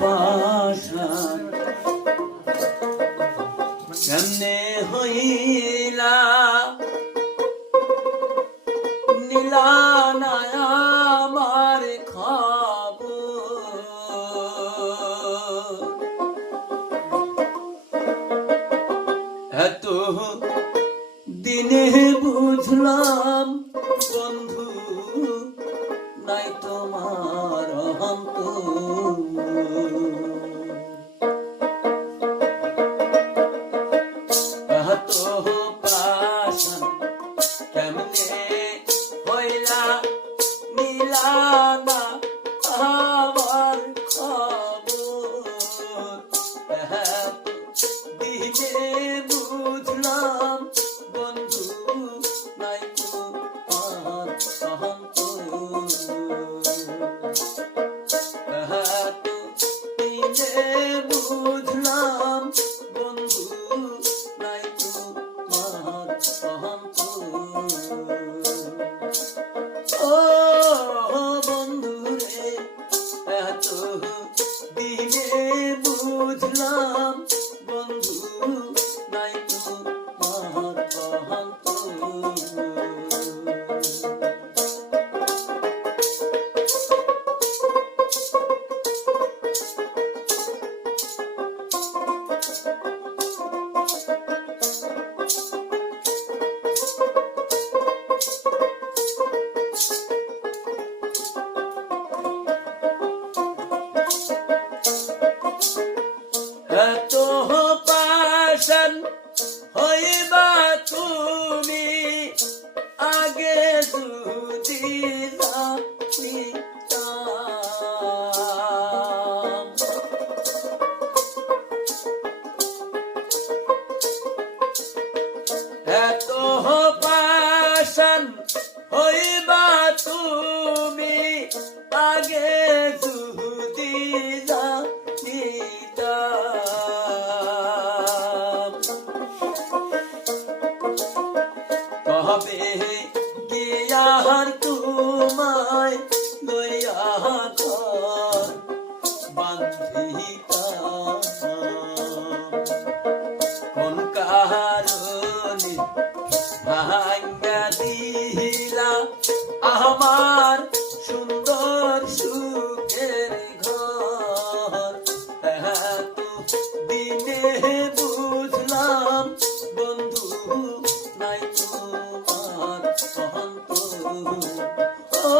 পাষাণ কেমনে হইলা নীলা না আমার খবর এত দিনে বুঝলাম বন্ধু নাই তোমার অন্তর এত পাষাণ কেমনে হইলা নীলা না আমার খবর এত দিনে বুঝলাম বন্ধু নাই তোমার অন্তর এত দিনে বুঝলাম বন্ধু নাই তোমার অন্তর ও বন্ধু রে এত দিনে বুঝলাম বন্ধু নাই তোমার অন্তর এত পাষাণ হইবা তুমি আগে যদি জানিতাম এত পাষাণ হইবা তুমি আগে যদি কবে গিয়ার তোমায় লইয়া ঘর বান্ধিতাম কোন কারণে ভাঙ্গা দিলা আমার সুন্দর সুখের ঘর এত দিনে বুঝলাম বন্ধু নাই তোমার অন্তর ও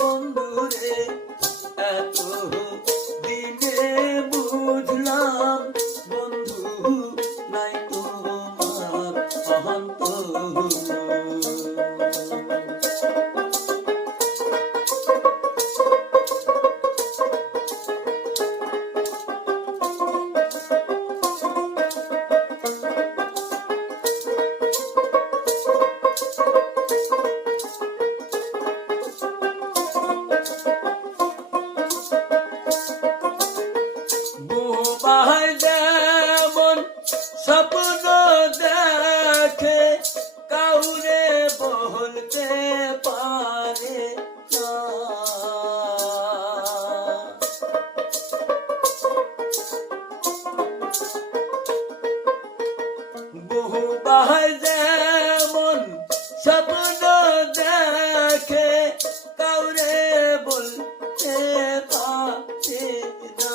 বন্ধু রে এত দিনে বুঝলাম বন্ধু নাই তোমার অন্তর বোবাই যেমন স্বপ্ন দেখে কাউরে বলতে পারে না বোবাই যেমন স্বপ্ন দেখে কাউরে বলতে পারে না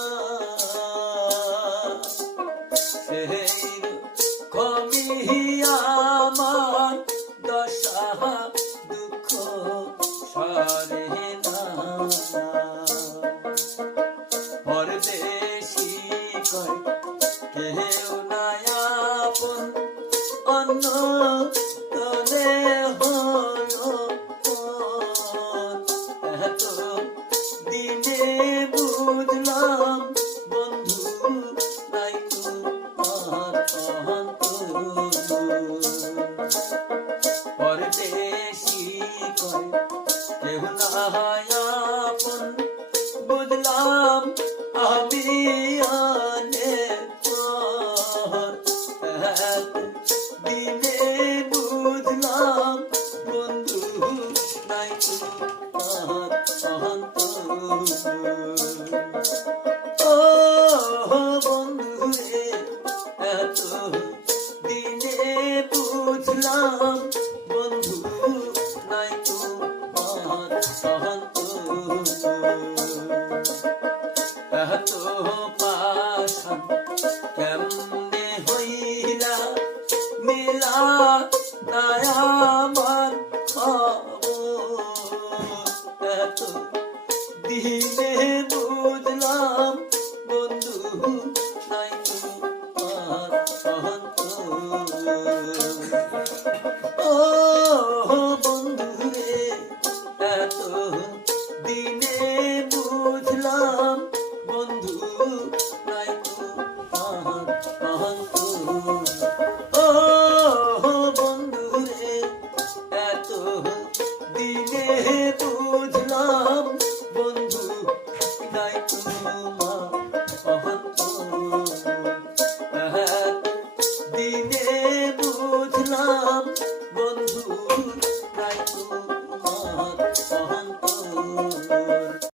কমি আমার দশা দুঃখ সরে না পরদেশি কয় কেউ নাই আপন অন্য তলে হলো এত দিনে বুঝলাম বন্ধু নাই তোমার অন্তর পরদেশি কয় কেউ নাই আপন বুঝলাম আমি অনেক পর এত দিনে বুঝলাম বন্ধু নাই তোমার অন্তর এত পাষাণ কেমনে হইলা মিলা নাই আমার খবর এত দিনে বুঝলাম বন্ধু নাই তোমার অন্তর ও বন্ধু রে এত দিনে বুঝলাম বন্ধু নাই তোমার অন্তর ও বন্ধু রে এত দিনে বুঝলাম বন্ধু নাই তোমার অন্তর এত দিনে বুঝলাম